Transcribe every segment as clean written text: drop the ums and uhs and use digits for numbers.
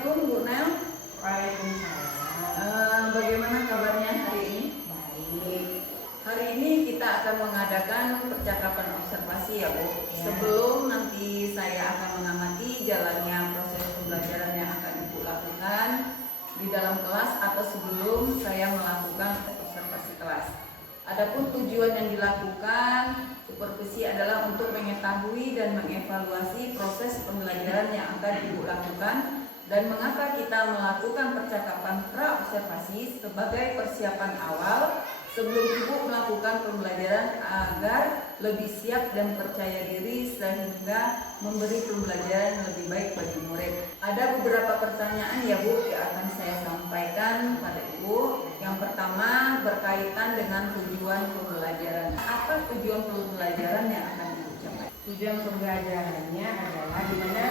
Assalamualaikum Bu Nel. Waalaikumsalam. Bagaimana kabarnya hari ini? Baik. Hari ini kita akan mengadakan percakapan observasi ya Bu. Ya. Sebelum nanti saya akan mengamati jalannya proses pembelajaran yang akan Ibu lakukan di dalam kelas atau sebelum saya melakukan observasi kelas. Adapun tujuan yang dilakukan supervisi adalah untuk mengetahui dan mengevaluasi proses pembelajaran yang akan Ibu lakukan dan mengapa kita melakukan percakapan pra-observasi sebagai persiapan awal sebelum Ibu melakukan pembelajaran agar lebih siap dan percaya diri sehingga memberi pembelajaran lebih baik bagi murid. Ada beberapa pertanyaan ya Bu yang akan saya sampaikan pada Ibu. Yang pertama berkaitan dengan tujuan pembelajaran. Apa tujuan pembelajaran yang akan Ibu capai? Tujuan pembelajarannya adalah di mana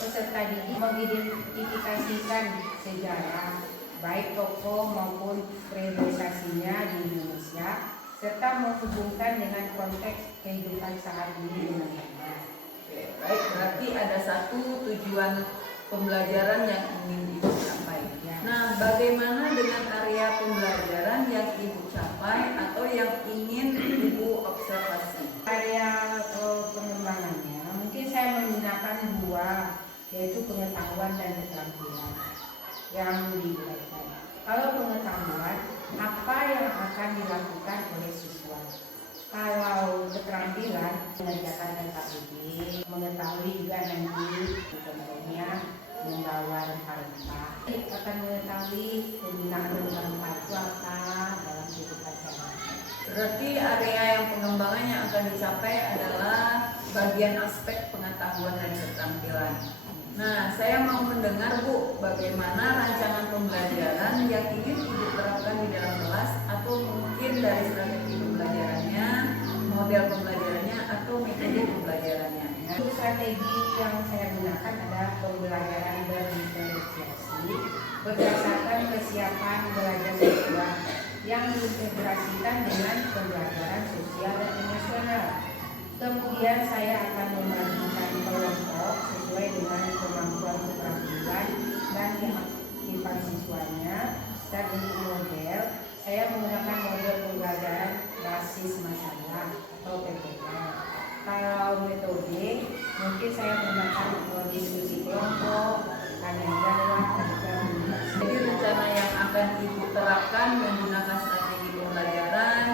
peserta didik mengidentifikasikan sejarah baik tokoh maupun periodisasinya di Indonesia serta menghubungkan dengan konteks kehidupan saat ini dengan benar. Baik, berarti ada satu tujuan pembelajaran yang ingin Ibu capai. Ya. Nah, bagaimana dengan area pembelajaran yang Ibu capai atau yang ingin Ibu observasi? Area pengembangannya mungkin saya menggunakan dua, yaitu pengetahuan dan keterampilan yang diberikan. Kalau pengetahuan, apa yang akan dilakukan oleh siswa? Kalau keterampilan, mengerjakan tentang ini, mengetahui juga nanti contohnya membawa rempah-rempah. Akan mengetahui penggunaan rempah-rempah itu apa dalam kehidupan sehari-hari. Berarti area yang pengembangannya akan dicapai adalah bagian aspek pengetahuan dan keterampilan. Nah, saya mau mendengar Bu, bagaimana rancangan pembelajaran yang ingin Ibu terapkan di dalam kelas atau mungkin dari strategi pembelajarannya, model pembelajarannya atau metode pembelajarannya. Untuk strategi yang saya gunakan adalah pembelajaran berdiferensiasi berdasarkan kesiapan belajar siswa yang diintegrasikan dengan pembelajaran sosial dan emosional. Kemudian saya akan membagikan kelompok sesuai dengan kemampuan keterampilan dan keaktifan siswanya. Dan untuk model, saya menggunakan model pembelajaran basis masalah atau PPM. Kalau metode, mungkin saya menggunakan diskusi kelompok, tanya jawab, dan Jadi rencana yang akan Ibu terapkan menggunakan strategi pembelajaran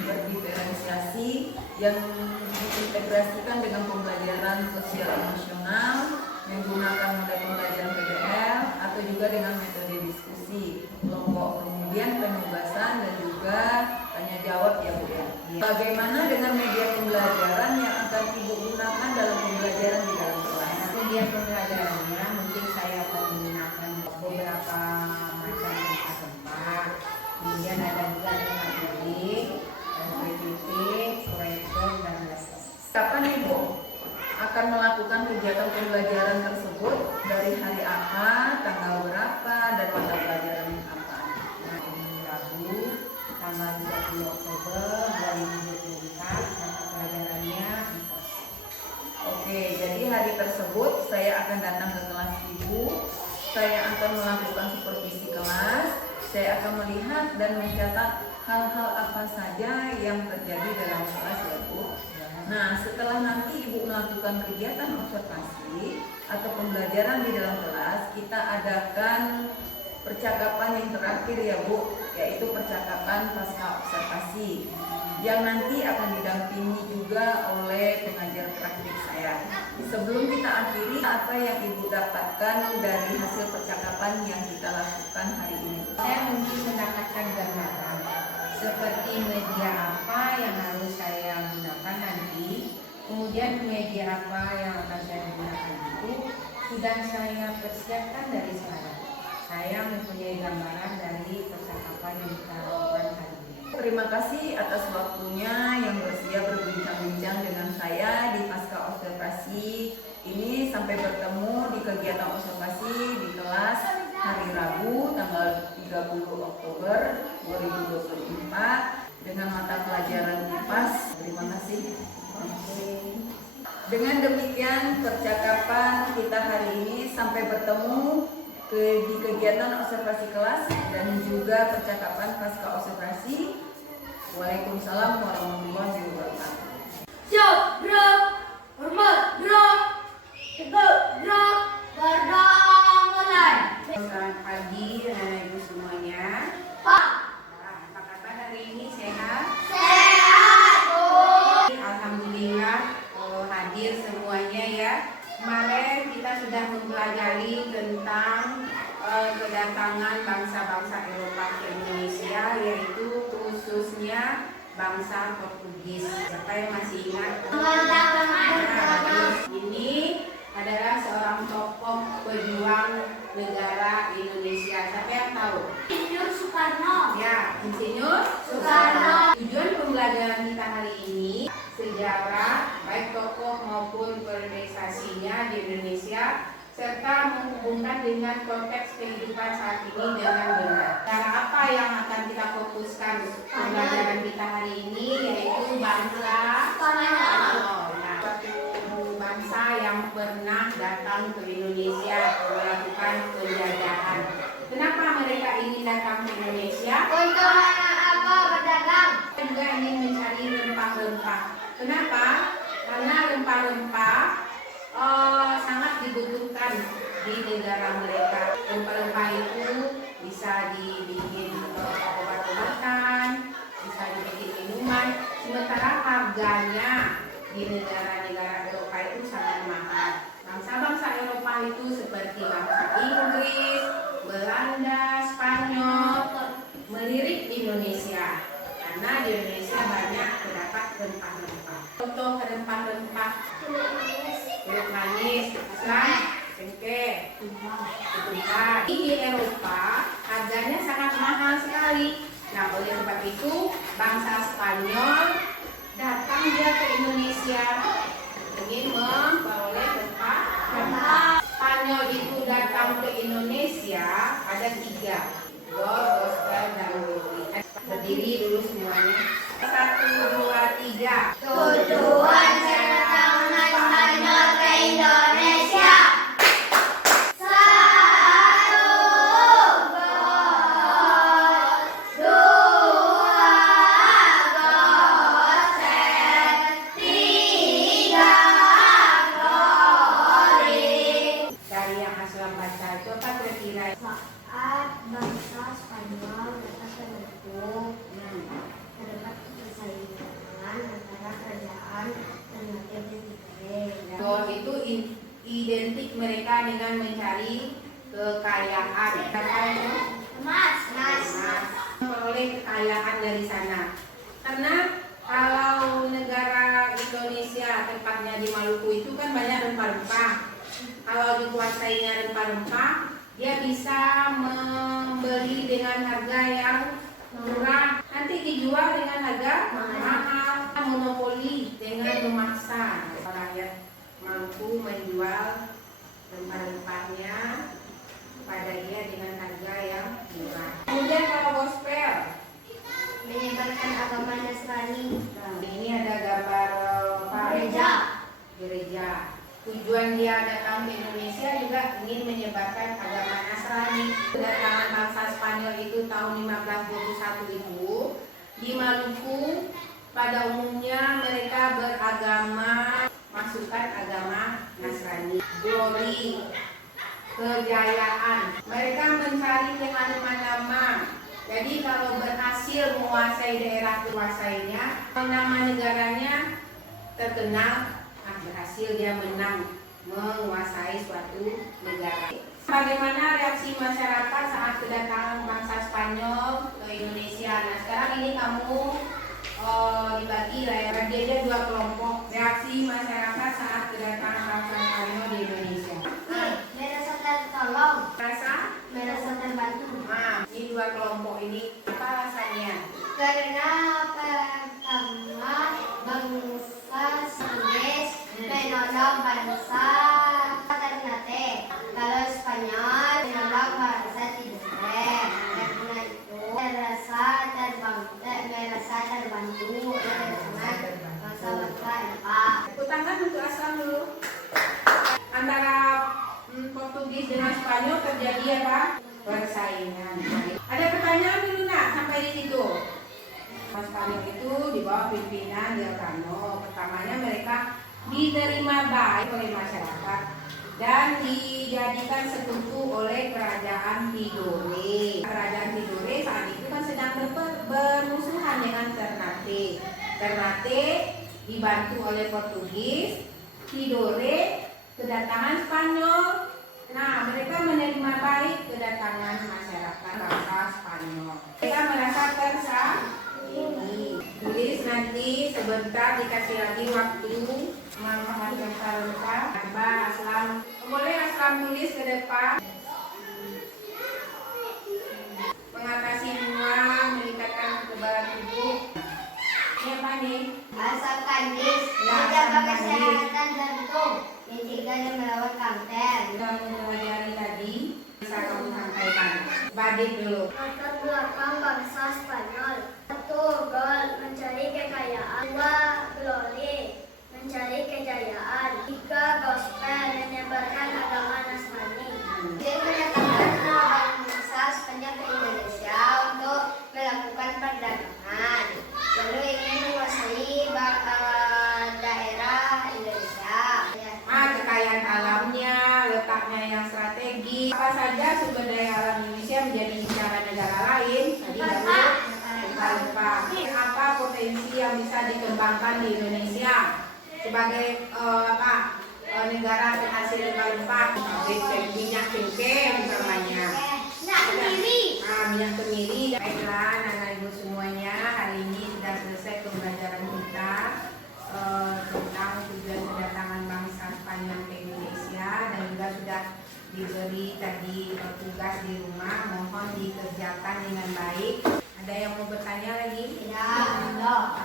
berdiferensiasi yang diintegrasikan dengan pembelajaran sosial emosional, menggunakan model pembelajaran PBL atau juga dengan metode diskusi kelompok, kemudian penugasan dan juga tanya jawab ya Bu ya. Bagaimana dengan media pembelajaran yang akan Ibu gunakan dalam pembelajaran di dalam kelas? media pembelajarannya mungkin saya akan menggunakan beberapa macam tempat, kemudian ada juga tulis, PPT, proyektor dan laptop. Kapan Ibu akan melakukan kegiatan pembelajaran tersebut? Dari hari apa, tanggal berapa, dan mata pelajaran apa? Nah, ini Rabu, tanggal 30 Oktober 2024, mata pelajarannya IPOS. Oke, jadi hari tersebut saya akan datang ke kelas Ibu. Saya akan melakukan supervisi kelas. Saya akan melihat dan mencatat hal-hal apa saja yang terjadi dalam kelas ya Bu. Nah, setelah nanti Ibu melakukan kegiatan observasi atau pembelajaran di dalam kelas, kita adakan percakapan yang terakhir ya Bu, yaitu percakapan pasca observasi yang nanti akan didampingi juga oleh pengajar praktik saya. Sebelum kita akhiri, apa yang Ibu dapatkan dari hasil percakapan yang kita lakukan hari ini? Saya mungkin mendapatkan gambaran seperti media apa yang harus saya gunakan nanti, kemudian media apa yang akan saya gunakan itu sudah saya persiapkan dari sekarang. Saya mempunyai gambaran dari percakapan yang kita lakukan hari ini. Terima kasih atas waktunya yang bersedia berbincang-bincang dengan saya di pasca observasi ini. Sampai bertemu di kegiatan observasi di kelas hari Rabu tanggal 30 Oktober 2024 dengan mata pelajaran IPAS. Terima kasih. Dengan demikian percakapan kita hari ini, sampai bertemu di kegiatan observasi kelas dan juga percakapan pasca observasi. Waalaikumsalam warahmatullahi wabarakatuh. Siap, gerak, hormat, gerak, tegak, gerak, berdoa mulai. Selamat pagi anak ibu semuanya. Pak, Apa kabar hari ini, sehat? sehat, Bu. Alhamdulillah hadir semuanya ya. Kemarin kita sudah mempelajari tentang kedatangan bangsa-bangsa Eropa ke Indonesia, yaitu khususnya bangsa Portugis. Siapa yang masih ingat? Ini adalah seorang tokoh pejuang negara Indonesia. Siapa yang tahu? Insinyur Soekarno. Ya, Insinyur Soekarno. Tujuan pembelajaran kita hari ini sejarah baik tokoh maupun prestasinya di Indonesia serta menghubungkan dengan konteks kehidupan saat ini dengan benar. Cara apa yang akan kita fokuskan pembelajaran kita hari ini yaitu bangsa Spanyol. Nah, suatu bangsa yang pernah datang ke Indonesia melakukan penjajahan. Kenapa mereka ingin datang ke Indonesia? Untuk apa berdagang? Juga ingin mencari rempah-rempah. Kenapa? Karena rempah-rempah sangat dibutuhkan di negara mereka. Rempah-rempah itu bisa dibikin obat-obatan, bisa dibikin minuman. Sementara harganya di negara-negara Eropa itu sangat mahal. Bangsa-bangsa Eropa itu seperti bangsa Inggris, Belanda, Spanyol melirik Indonesia karena di Indonesia banyak terdapat rempah-rempah. Contoh rempah-rempah jeruk manis, asam, cengkeh, ketumbar. Di Eropa harganya sangat mahal sekali. Nah, oleh sebab itu bangsa Spanyol datang dia ke Indonesia ingin memperoleh rempah. Spanyol itu datang ke Indonesia ada 3, Lord, Gospel, dan Willy. Berdiri dulu semuanya. 1, 2, 3. Tujuan kedatangan Spanyol ke Indonesia. 1. Gol 2. Gosen 3. Glory. Dari yang Aslam baca itu apa kira-kira? Saat bangsa Spanyol datang ke Bengkulu, terdapat persaingan antara kerajaan dan rakyat yang diberi. Gol itu identik mereka dengan mencari kekayaan. Apa itu? Emas. Memperoleh kekayaan dari sana. Karena kalau negara Indonesia, tepatnya di Maluku itu kan banyak rempah-rempah. Kalau dikuasainya rempah-rempah, dia bisa membeli dengan harga yang murah, nanti dijual dengan harga mahal. Monopoli dengan memaksa rakyat Maluku menjual rempah-rempahnya kepada dia dengan harga yang murah. Kemudian kalau gospel, Menyebarkan agama Nasrani. nah, ini ada gambar gereja. Tujuan dia datang ke Indonesia juga ingin menyebarkan agama Nasrani. Kedatangan bangsa Spanyol itu tahun 1521 itu di Maluku pada umumnya mereka beragama masukkan agama Nasrani. Glory, kejayaan. Mereka mencari kehanuman lama. Jadi kalau berhasil menguasai daerah kuasainya, nama negaranya terkenal. Berhasil dia menang menguasai suatu negara. Bagaimana reaksi masyarakat saat kedatangan bangsa Spanyol ke Indonesia? Nah, sekarang ini kamu dibagi lah ya, bagi aja 2 kelompok. Reaksi masyarakat saat kedatangan bangsa Spanyol di Indonesia. Merasa tertolong, Rasa? merasa terbantu. Nah, ini 2 kelompok ini apa rasanya? Karena pertama bangsa Inggris menolong bangsa Ternate, kalau Spanyol menolong bangsa Tidore. Karena itu merasa terbantu oleh bangsa-bangsa Eropa. Tepuk tangan untuk Aslam dulu. Portugis dengan Spanyol terjadi apa? Persaingan. Ada pertanyaan dulu nak sampai di situ? Spanyol itu di bawah pimpinan Delcano. Pertamanya mereka diterima baik oleh masyarakat dan dijadikan sekutu oleh kerajaan Tidore. Kerajaan Tidore saat itu kan sedang bermusuhan dengan Ternate. Ternate dibantu oleh Portugis, Tidore kedatangan Spanyol. Nah, mereka menerima baik kedatangan masyarakat bangsa Spanyol. Mereka merasa tersaingi. Tulis nanti sebentar dikasih lagi waktu memperhatikan Salonka. Coba Aslam, boleh Aslam tulis ke depan. Mengatasi mual, meningkatkan kekebalan tubuh. Ini apa nih? Asam kandis, Ya, menjaga asam kandis. kesehatan jantung, mencegah dan melawan kanker. Kita mempelajari tadi, bisa kamu sampaikan. Badik dulu. Latar belakang bangsa Spanyol. 1. Gol, mencari kekayaan. 2. Glory, mencari kejayaan. 3. Gospel, menyebarkan agama Nasrani. Dia mendatangkan bangsa Spanyol ke Indonesia untuk melakukan perdagangan. Lalu ingin menguasai daerah Indonesia. Kekayaan alamnya, letaknya yang strategis. Apa saja sumber daya alam Indonesia menjadi incaran negara lain? Tadi baru lupa. Apa potensi yang bisa dikembangkan di Indonesia sebagai negara penghasil rempah-rempah, minyak cengkeh misalnya. Minyak kemiri. Baiklah, anak ibu semuanya, hari ini sudah selesai pembelajaran kita tentang tujuan kedatangan bangsa Spanyol ke Indonesia dan juga sudah diberi tadi tugas di rumah, mohon dikerjakan dengan baik. Ada yang mau bertanya lagi?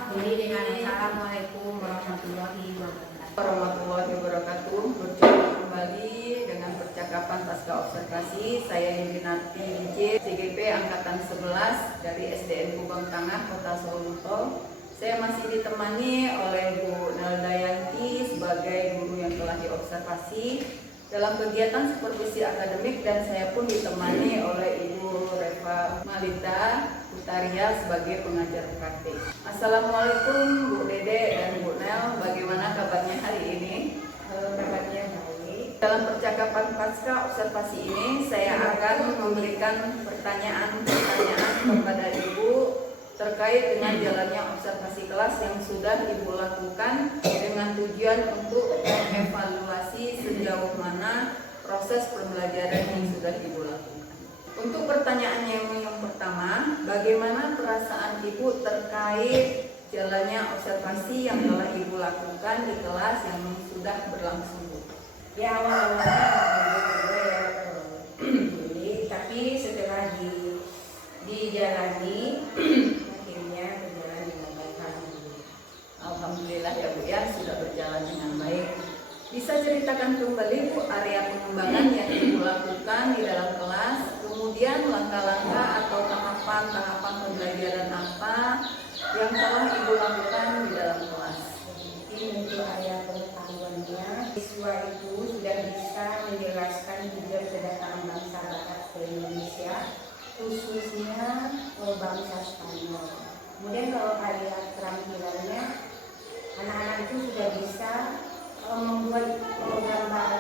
Jadi dengan Assalamualaikum warahmatullahi wabarakatuh. Warahmatullahi wabarakatuh. Berjumpa kembali dengan percakapan pasca observasi. Saya Yudinati DJ, CGP Angkatan 11 dari SDN Kubang Tengah, Kota Solo. Saya masih ditemani oleh Bu Nelda Yanti sebagai guru yang telah diobservasi dalam kegiatan supervisi akademik, dan saya pun ditemani oleh Ibu Reva Malita Utaria sebagai pengajar praktik. Assalamualaikum Bu Dede dan Bu Nel, bagaimana kabarnya hari ini? Kabarnya baik. Dalam percakapan pasca observasi ini, saya akan memberikan pertanyaan-pertanyaan kepada Ibu terkait dengan jalannya observasi kelas yang sudah Ibu lakukan dengan tujuan untuk mengevaluasi sejauh mana proses pembelajaran yang sudah Ibu lakukan. Untuk pertanyaan yang pertama, bagaimana perasaan Ibu terkait jalannya observasi yang telah Ibu lakukan di kelas yang sudah berlangsung? Ya, awal-awalnya tapi setelah dijalani akhirnya berjalan dengan baik. Alhamdulillah ya Bu ya, sudah berjalan dengan baik. Bisa ceritakan kembali Bu area pengembangan yang Ibu lakukan di dalam kelas, kemudian langkah-langkah atau tahapan-tahapan pembelajaran apa yang telah Ibu lakukan di dalam kelas. Jadi untuk area pengetahuannya, siswa itu sudah bisa menjelaskan tujuan kedatangan bangsa Batak ke Indonesia, khususnya bangsa Spanyol. Kemudian kalau area keterampilannya, anak-anak itu sudah bisa membuat gambar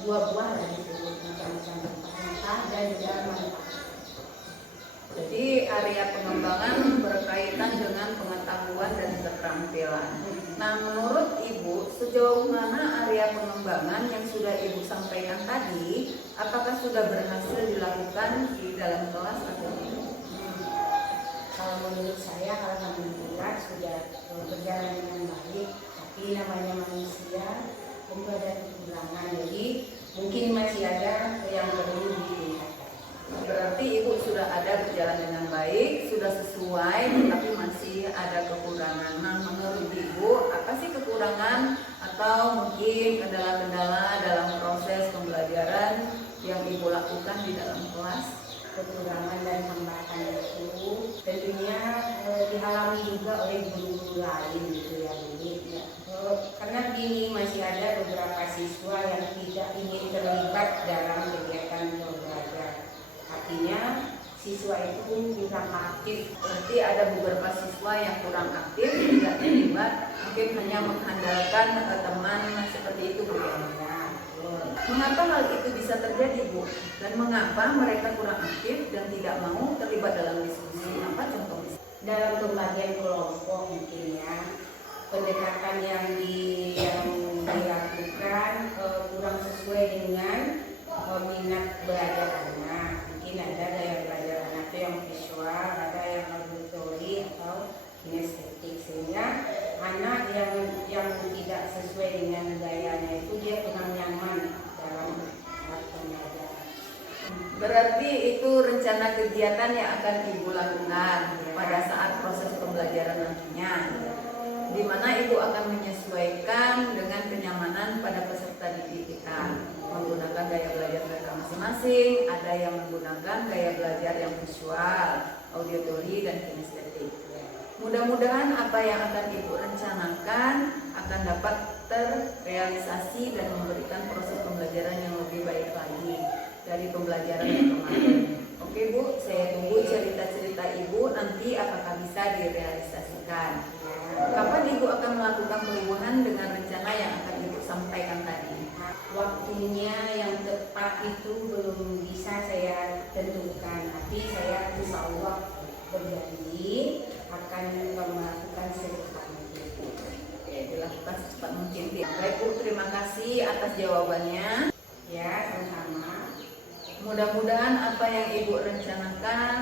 buah-buah dan disebut macam-macam rempah dan juga manfaat. Jadi area pengembangan berkaitan dengan pengetahuan dan keterampilan. Nah, menurut Ibu, sejauh mana area pengembangan yang sudah Ibu sampaikan tadi, apakah sudah berhasil dilakukan di dalam kelas atau tidak? Kalau menurut saya, alhamdulillah sudah berjalan dengan baik. Tapi namanya manusia tentu ada kekurangan, jadi mungkin masih ada yang perlu ditingkatkan. Berarti Ibu sudah ada berjalan dengan baik, sudah sesuai, tapi masih ada kekurangan. Nah, menurut Ibu, apa sih kekurangan atau mungkin kendala-kendala dalam proses pembelajaran yang Ibu lakukan di dalam kelas? Kekurangan dan hambatan itu tentunya dialami juga oleh guru-guru lain gitu ya, Bu. karena gini masih ada beberapa siswa yang tidak ingin terlibat dalam kegiatan belajar. Artinya siswa itu kurang aktif. Berarti ada beberapa siswa yang kurang aktif, tidak terlibat, mungkin hanya mengandalkan teman seperti itu, Bu. Ya, betul. Mengapa hal itu bisa terjadi, Bu? Dan mengapa mereka kurang aktif dan tidak mau terlibat dalam diskusi? Apa contohnya? Dalam pembagian kelompok mungkin ya, pendekatan yang dilakukan kurang sesuai dengan minat belajar anak. Mungkin ada gaya belajar anak itu yang visual, ada yang auditory atau kinestetik, sehingga anak yang tidak sesuai dengan gayanya itu dia kurang nyaman dalam pembelajaran. Berarti itu rencana kegiatan yang akan Ibu lakukan pada saat proses pembelajaran nantinya, di mana Ibu akan menyesuaikan dengan kenyamanan pada peserta didik kita, menggunakan gaya belajar mereka masing-masing. Ada yang menggunakan gaya belajar yang visual, auditory, dan kinestetik. Mudah-mudahan apa yang akan Ibu rencanakan akan dapat terrealisasi dan memberikan proses pembelajaran yang lebih baik lagi dari pembelajaran yang kemarin. Oke, Bu, saya tunggu cerita-cerita Ibu nanti apakah bisa direalisasikan. Kapan Ibu akan melakukan perubahan dengan rencana yang akan Ibu sampaikan tadi? Waktunya yang tepat itu belum bisa saya tentukan, tapi saya insya Allah berjanji akan melakukan secepat mungkin. Oke, dilakukan secepat mungkin. Baik, Bu, terima kasih atas jawabannya. Ya, sama-sama. Mudah-mudahan apa yang Ibu rencanakan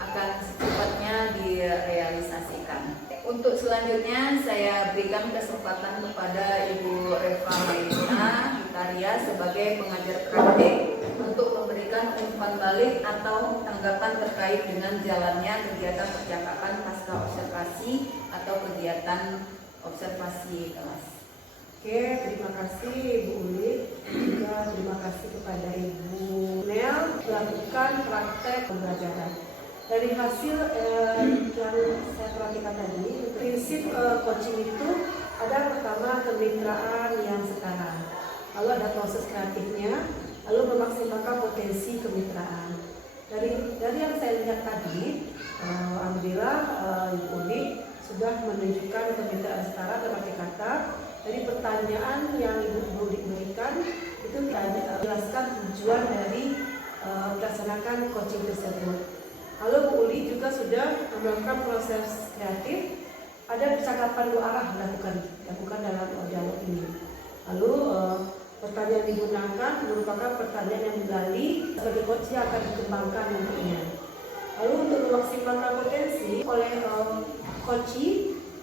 akan secepatnya direalisasikan. Untuk selanjutnya saya berikan kesempatan kepada Ibu Reva Maisa Hitaria sebagai pengajar praktik untuk memberikan umpan balik atau tanggapan terkait dengan jalannya kegiatan percakapan pasca observasi atau kegiatan observasi kelas. Oke, terima kasih Ibu Uli. Juga terima kasih kepada Ibu Nel melakukan praktek pembelajaran. Dari hasil yang saya perhatikan tadi, prinsip coaching itu ada pertama kemitraan yang setara, lalu ada proses kreatifnya, lalu memaksimalkan potensi kemitraan. Dari yang saya lihat tadi, alhamdulillah Ibu Uli sudah menunjukkan kemitraan setara dalam arti kata. Dari pertanyaan yang Ibu Uli berikan itu menjelaskan tujuan dari melaksanakan coaching tersebut. Lalu Bu Uli juga sudah melakukan proses kreatif, ada percakapan dua arah dilakukan dalam dialog ini. Lalu pertanyaan digunakan merupakan pertanyaan yang menggali sebagai coach yang akan dikembangkan nantinya. Lalu untuk memaksimalkan potensi oleh coach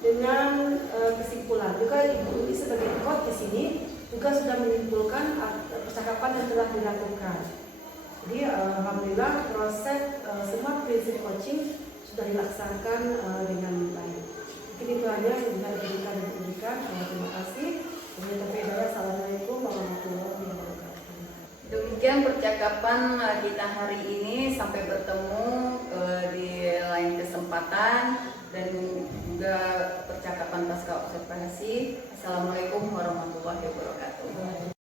dengan kesimpulan juga Ibu Uli sebagai coach di sini juga sudah menyimpulkan percakapan yang telah dilakukan. Jadi alhamdulillah proses semua prinsip coaching sudah dilaksanakan dengan baik. Mungkin itu aja yang bisa diberikan. Terima kasih. Assalamualaikum warahmatullahi wabarakatuh. Demikian percakapan kita hari ini, sampai bertemu di lain kesempatan dan juga percakapan pasca observasi. Assalamualaikum warahmatullahi wabarakatuh.